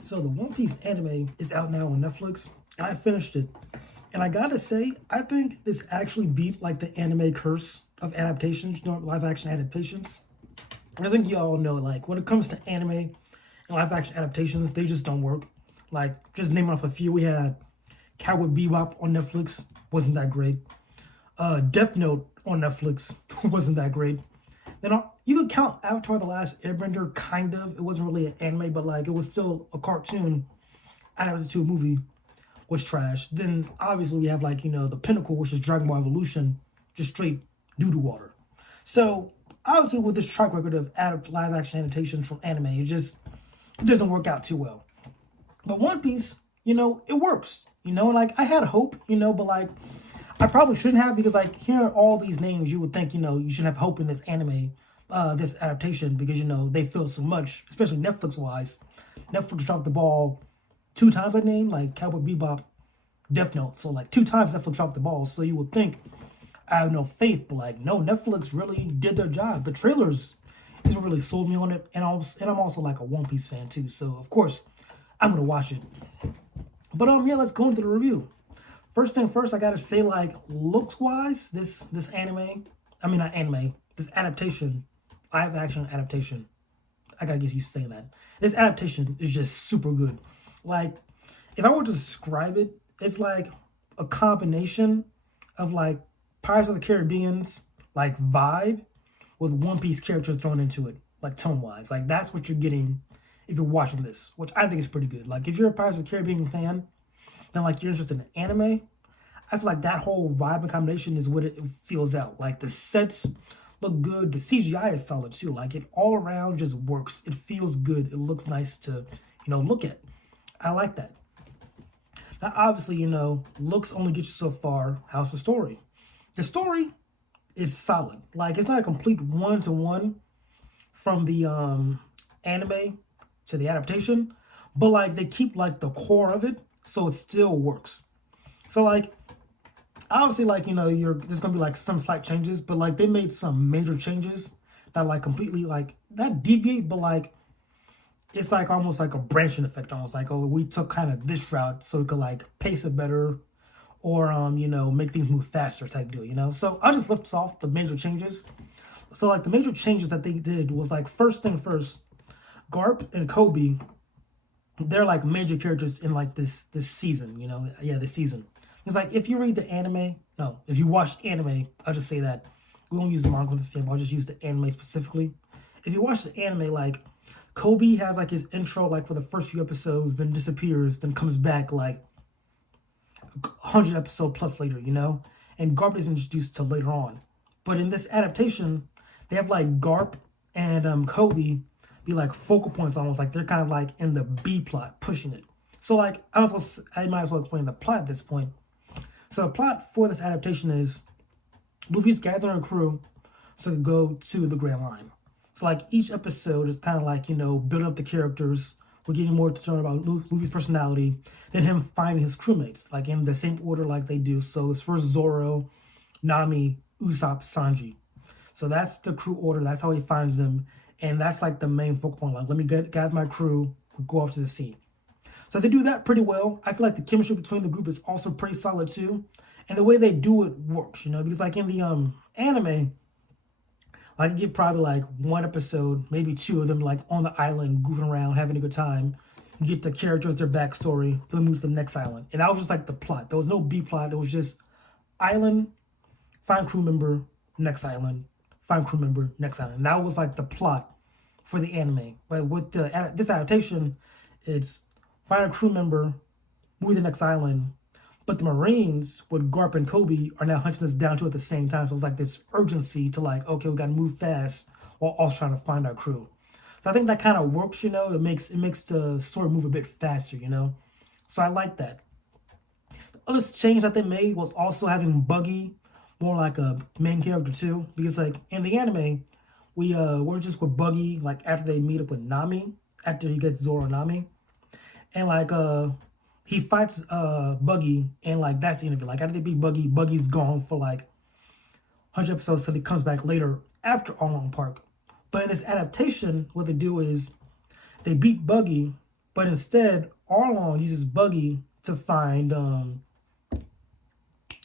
So the One Piece anime is out now on Netflix, and I finished it. And I gotta say, I think this actually beat like the anime curse of adaptations, live action adaptations. I think you all know, like when it comes to anime and live action adaptations, they just don't work. Like just name off a few, we had Cowboy Bebop on Netflix, wasn't that great. Death Note on Netflix wasn't that great. Then you could count Avatar: The Last Airbender, kind of. It wasn't really an anime, but like it was still a cartoon adapted to a movie. Was trash. Then obviously we have like the pinnacle, which is Dragon Ball Evolution, just straight doo doo water. So obviously with this track record of live action adaptations from anime, it doesn't work out too well. But One Piece, it works. And like I had hope, but like I probably shouldn't have because like hearing all these names, you would think you should have hope in this anime, this adaptation because they feel so much, especially Netflix wise. Netflix dropped the ball two times. I name like Cowboy Bebop, Death Note. So like two times Netflix dropped the ball. So you would think I have no faith, but like no, Netflix really did their job. The trailers is what really sold me on it, and I'm also like a One Piece fan too. So of course I'm gonna watch it. But yeah, let's go into the review. First thing first, I gotta say, like looks wise, this anime, I mean not anime, this adaptation, live action adaptation. I gotta get used to saying that. This adaptation is just super good. Like, if I were to describe it, it's like a combination of like Pirates of the Caribbean's like vibe with One Piece characters thrown into it, like tone wise. Like that's what you're getting if you're watching this, which I think is pretty good. Like if you're a Pirates of the Caribbean fan, then like you're interested in anime, I feel like that whole vibe and combination is what it feels out. Like the sets look good, the CGI is solid too. Like it all around just works. It feels good. It looks nice to, look at. I like that. Now obviously, looks only get you so far. How's the story? The story is solid. Like it's not a complete one-to-one from the anime to the adaptation, but like they keep like the core of it, so it still works. So like obviously like you're there's gonna be like some slight changes, but like they made some major changes that like completely like not deviate, but like it's like almost like a branching effect, almost like, oh, we took kind of this route so we could like pace it better or make things move faster type deal. So I just lift off the major changes. So like the major changes that they did was like first thing first, Garp and Kobe, they're like major characters in like this season, yeah, this season. It's like if you read the anime, no, if you watch anime, I'll just say that. We won't use the manga the same, I'll just use the anime specifically. If you watch the anime, like Kobe has like his intro like for the first few episodes, then disappears, then comes back like 100 episode plus later. And Garp is introduced to later on. But in this adaptation, they have like Garp and Kobe be like focal points almost like they're kind of like in the B plot pushing it. So like I might as well explain the plot at this point. So the plot for this adaptation is Luffy's gathering a crew so to go to the Grand Line. So like each episode is kind of like building up the characters. We're getting more to learn about Luffy's personality, then him finding his crewmates like in the same order like they do. So it's first Zoro, Nami, Usopp, Sanji. So that's the crew order. That's how he finds them, and that's like the main focal point. Like let me gather my crew, we'll go off to the sea. So they do that pretty well. I feel like the chemistry between the group is also pretty solid too. And the way they do it works, because like in the anime, I could get probably like one episode, maybe two of them like on the island, goofing around, having a good time. You get the characters, their backstory, then move to the next island. And that was just like the plot. There was no B plot. It was just island, find crew member, next island, find crew member, next island. And that was like the plot for the anime. But with this adaptation, it's find a crew member, move to the next island. But the Marines with Garp and Kobe are now hunting us down to at the same time. So it's like this urgency to like, okay, we gotta move fast while also trying to find our crew. So I think that kind of works, It makes the story move a bit faster. So I like that. The other change that they made was also having Buggy more like a main character too. Because like in the anime, we're just with Buggy like after they meet up with Nami, after he gets Zoro and Nami. And like he fights Buggy, and like that's the end of it. Like after they beat Buggy, Buggy's gone for like 100 episodes till he comes back later after Arlong Park. But in this adaptation, what they do is they beat Buggy, But instead, Arlong uses Buggy to find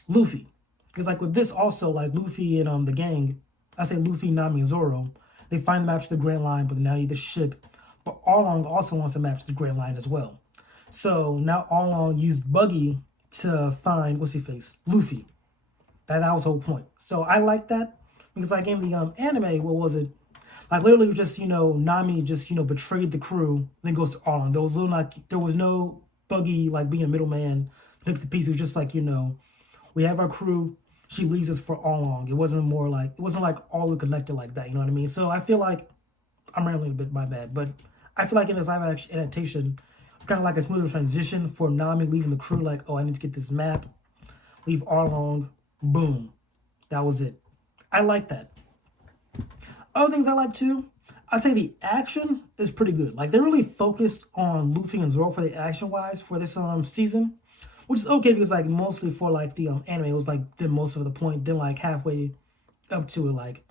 Luffy. Because like with this also, like Luffy and the gang, I say Luffy, Nami, and Zoro, they find the map to the Grand Line, but now you need the ship. But Arlong also wants a map to the Grand Line as well. So now Arlong used Buggy to find what's his face? Luffy. That was the whole point. So I like that. Because like in the anime, what was it? Like literally just, Nami just, betrayed the crew, then goes to Arlong. There was no Buggy like being a middleman, connect the piece. It was just like, we have our crew, she leaves us for Arlong. It wasn't like all connected like that, you know what I mean? So I feel like I'm rambling a bit, my bad, but I feel like in this live action adaptation, it's kind of like a smoother transition for Nami leaving the crew, like, oh, I need to get this map, leave Arlong, boom. That was it. I like that. Other things I like too, I'd say the action is pretty good. Like they really focused on Luffy and Zoro for the action wise for this season, which is okay because like mostly for like the anime it was like then most of the point. Then like halfway up to it, like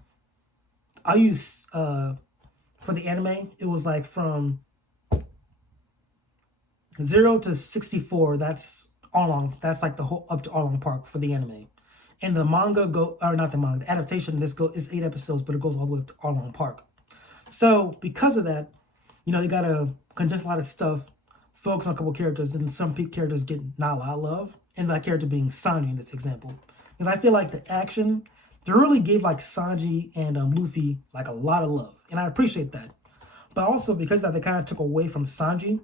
I'll use for the anime it was like from 0 to 64. That's Arlong. That's like the whole up to Arlong Park for the anime. And the manga not the manga, the adaptation, is 8 episodes, but it goes all the way up to Arlong Park. So because of that, you gotta condense a lot of stuff, focus on a couple characters, and some characters get not a lot of love. And that character being Sanji in this example. Because I feel like the action, they really gave like Sanji and Luffy like a lot of love. And I appreciate that. But also because of that, they kind of took away from Sanji.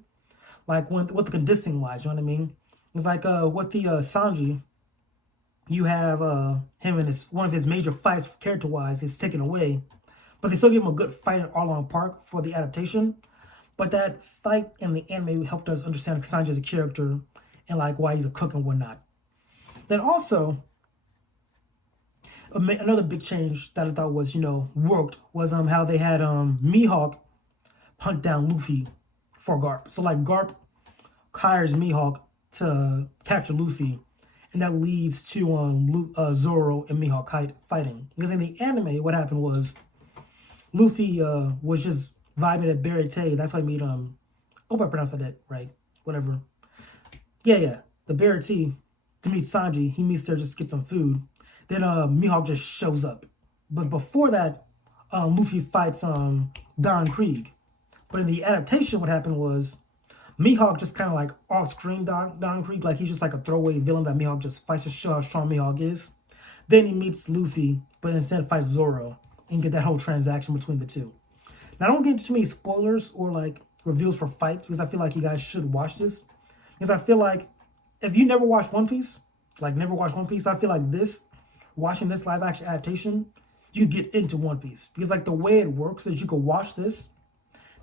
Like with the condensing wise, you know what I mean? It's like with the Sanji, you have him and one of his major fights character-wise is taken away. But they still give him a good fight at Arlong Park for the adaptation. But that fight in the anime helped us understand Sanji as a character and like why he's a cook and whatnot. Then also, another big change that I thought was, worked was how they had Mihawk hunt down Luffy for Garp. So like Garp hires Mihawk to capture Luffy. And that leads to Zoro and Mihawk fighting. Because in the anime, what happened was Luffy was just vibing at Barate. That's how he made I hope I pronounced that right. Whatever. Yeah. The Barate to meet Sanji. He meets there just to get some food. Then Mihawk just shows up. But before that, Luffy fights Don Krieg. But in the adaptation, what happened was Mihawk just kind of like off-screen Don Krieg, like he's just like a throwaway villain that Mihawk just fights to show how strong Mihawk is. Then he meets Luffy, but instead fights Zoro and get that whole transaction between the two. Now, I don't get into too many spoilers or like reveals for fights because I feel like you guys should watch this. Because I feel like if you never watched One Piece, I feel like watching this live action adaptation, you get into One Piece. Because like the way it works is you could watch this,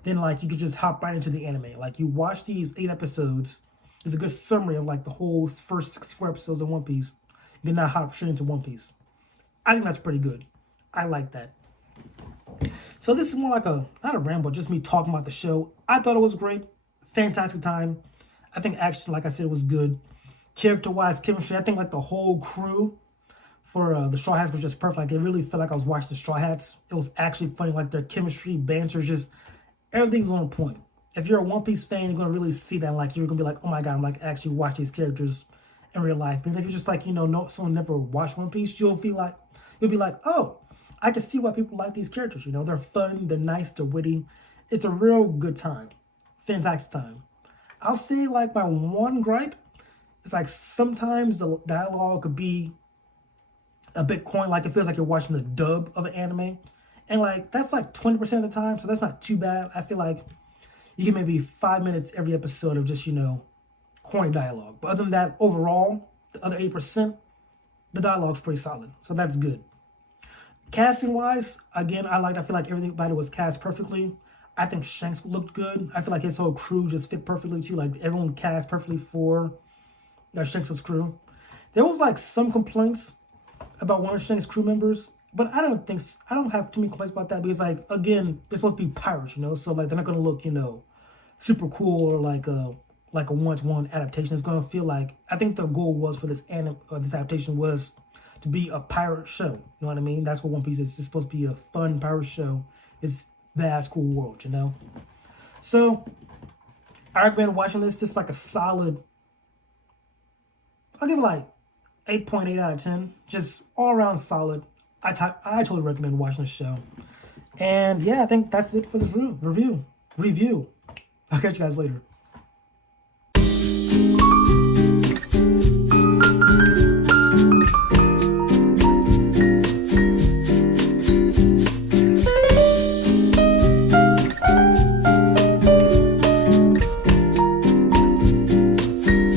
then like you could just hop right into the anime. Like you watch these 8 episodes. It's a good summary of like the whole first 64 episodes of One Piece. You can now hop straight into One Piece. I think that's pretty good. I like that. So this is more like not a ramble, just me talking about the show. I thought it was great. Fantastic time. I think action, like I said, was good. Character-wise, chemistry, I think like the whole crew for the Straw Hats was just perfect. Like it really felt like I was watching the Straw Hats. It was actually funny, like their chemistry, banter, just everything's on point. If you're a One Piece fan, you're gonna really see that. Like you're gonna be like, oh my god, I'm like actually watch these characters in real life. But if you're just like, someone never watched One Piece, you'll be like, oh, I can see why people like these characters. They're fun, they're nice, they're witty. It's a real good time. Fantastic time. I'll say like my one gripe is like sometimes the dialogue could be a bit corny. Like it feels like you're watching the dub of an anime. And like that's like 20% of the time, so that's not too bad. I feel like you get maybe 5 minutes every episode of just, corny dialogue. But other than that, overall, the other 8%, the dialogue's pretty solid. So that's good. Casting wise, again, I feel like everybody was cast perfectly. I think Shanks looked good. I feel like his whole crew just fit perfectly too. Like everyone cast perfectly for Shanks' crew. There was like some complaints about one of Shanks' crew members. But I don't have too many complaints about that because, like, again, they're supposed to be pirates, so, like, they're not going to look, super cool or like a one-to-one adaptation. It's going to feel like, I think the goal was for this adaptation was to be a pirate show. You know what I mean? That's what One Piece is. It's supposed to be a fun pirate show. It's vast, cool world, So, I recommend watching this. This is like a solid, I'll give it like 8.8 out of 10. Just all around solid. I totally recommend watching this show. And yeah, I think that's it for this review. I'll catch you guys later.